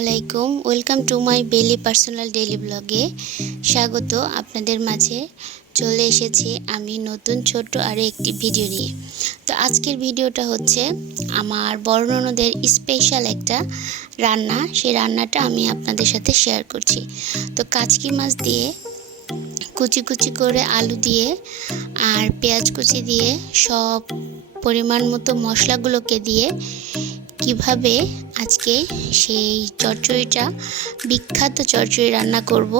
আলাইকুম। Welcome to my belly personal daily ব্লগে স্বাগত আপনাদের মাঝে। চলে এসেছি আমি নতুন, ছোট্ট আরও একটি ভিডিও নিয়ে। তো আজকের ভিডিওটা হচ্ছে আমার বর্ণনদের স্পেশাল একটা রান্না। সেই রান্নাটা আমি আপনাদের সাথে শেয়ার করছি। তো কাচকি মাছ দিয়ে কুচি কুচি করে আলু দিয়ে আর পেঁয়াজ কুচি দিয়ে সব পরিমাণ মতো মশলাগুলোকে দিয়ে কীভাবে আজকে সেই চচ্চড়িটা, বিখ্যাত চচ্চড়ি রান্না করব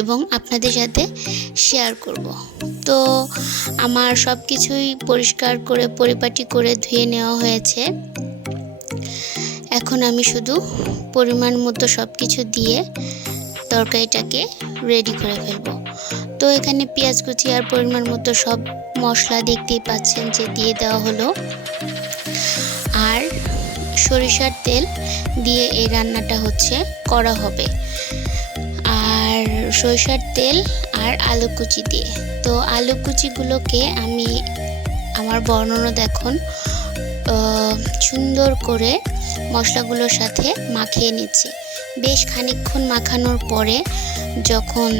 এবং আপনাদের সাথে শেয়ার করব। তো আমার সব কিছুই পরিষ্কার করে, পরিপাটি করে ধুয়ে নেওয়া হয়েছে। এখন আমি শুধু পরিমাণ মতো সব কিছু দিয়ে তরকারিটাকে রেডি করে ফেলব। তো এখানে পেঁয়াজ কুচি আর পরিমাণ মতো সব মশলা দেখতেই পাচ্ছেন যে দিয়ে দেওয়া হলো। সরিষার তেল দিয়ে এই রান্নাটা হচ্ছে, করা হবে। আর সরিষার তেল আর আলু কুচি দিয়ে। তো আলু কুচিগুলোকে আমি আমার বর্ণনা দেখুন সুন্দর করে মশলাগুলোর সাথে মাখিয়ে নিচ্ছি। বেশ খানিকক্ষণ মাখানোর পরে যখন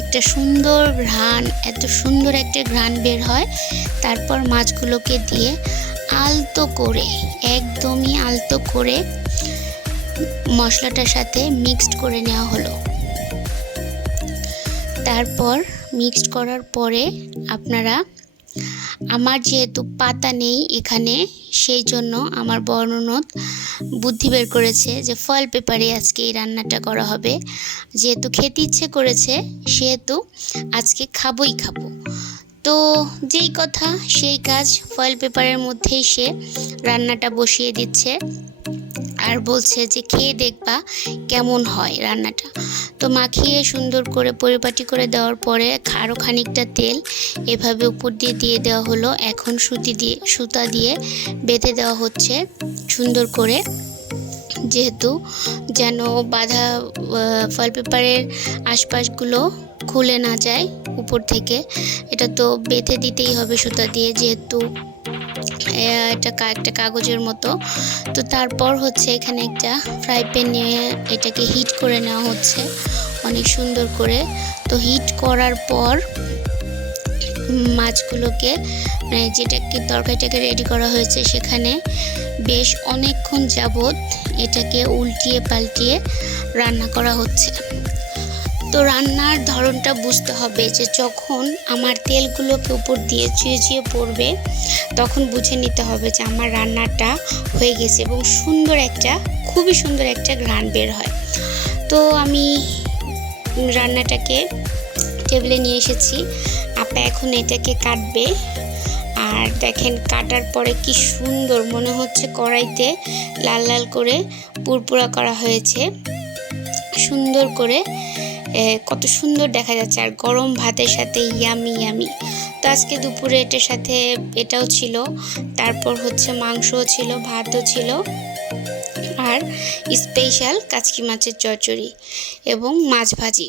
একটা সুন্দর ঘ্রাণ, এত সুন্দর একটা ঘ্রাণ বের হয়, তারপর মাছগুলোকে দিয়ে আলতো করে, একদমই আলতো করে মশলাটার সাথে মিক্সড করে নেওয়া হলো। তারপর মিক্সড করার পরে আপনারা, আমার যেহেতু পাতা নেই এখানে, সেই জন্য আমার বর্ণনত বুদ্ধি বের করেছে যে ফয়েল পেপারে আজকে এই রান্নাটা করা হবে। যেহেতু খেতে ইচ্ছে করেছে, সেহেতু আজকে খাবই খাব। তো যেই কথা, সেই কাজ ফয়েল পেপারের মধ্যেই সে রান্নাটা বসিয়ে দিচ্ছে আর বলছে যে, খেয়ে দেখবা কেমন হয় রান্নাটা। তো মাখিয়ে সুন্দর করে পরিপাটি করে দেওয়ার পরে আরও খানিকটা তেল এভাবে উপর দিয়ে দিয়ে দেওয়া হলো। এখন সুতি দিয়ে, সুতা দিয়ে বেঁধে দেওয়া হচ্ছে সুন্দর করে। যেহেতু যেন বাঁধা ফল পেপারের আশপাশগুলো খুলে না যায় উপর থেকে। এটা তো বেঁধে দিতেই হবে সুতা দিয়ে যেহেতু এটা একটা কাগজের মতো। তো তারপর হচ্ছে এখানে একটা ফ্রাই প্যান নিয়ে এটাকে হিট করে নেওয়া হচ্ছে, অনেক সুন্দর করে। তো হিট করার পর মাছগুলোকে মানে যেটাকে তরকারিটাকে রেডি করা হয়েছে সেখানে বেশ অনেকক্ষণ যাবৎ এটাকে উল্টিয়ে পাল্টিয়ে রান্না করা হচ্ছে। তো রান্নার ধরনটা বুঝতে হবে যে যখন আমার তেলগুলোকে উপর দিয়ে চুয়ে চুয়ে পড়বে, তখন বুঝে নিতে হবে যে আমার রান্নাটা হয়ে গেছে এবং সুন্দর একটা, খুবই সুন্দর একটা ঘ্রাণ বের হয়। তো আমি রান্নাটাকে টেবিলে নিয়ে এসেছি। আপা এখন এটাকে কাটবে। আর দেখেন, কাটার পরে কি সুন্দর মনে হচ্ছে কড়াইতে লাল লাল করে পুরপুরা করা হয়েছে। সুন্দর করে কত সুন্দর দেখা যাচ্ছে। আর গরম ভাতের সাথে ইয়ামি ইয়ামি তো আজকে দুপুরে এটার সাথে এটাও ছিল। তারপর হচ্ছে মাংসও ছিল, ভাতও ছিল। আর স্পেশাল কাচকি মাছের চচ্চড়ি এবং মাছ ভাজি।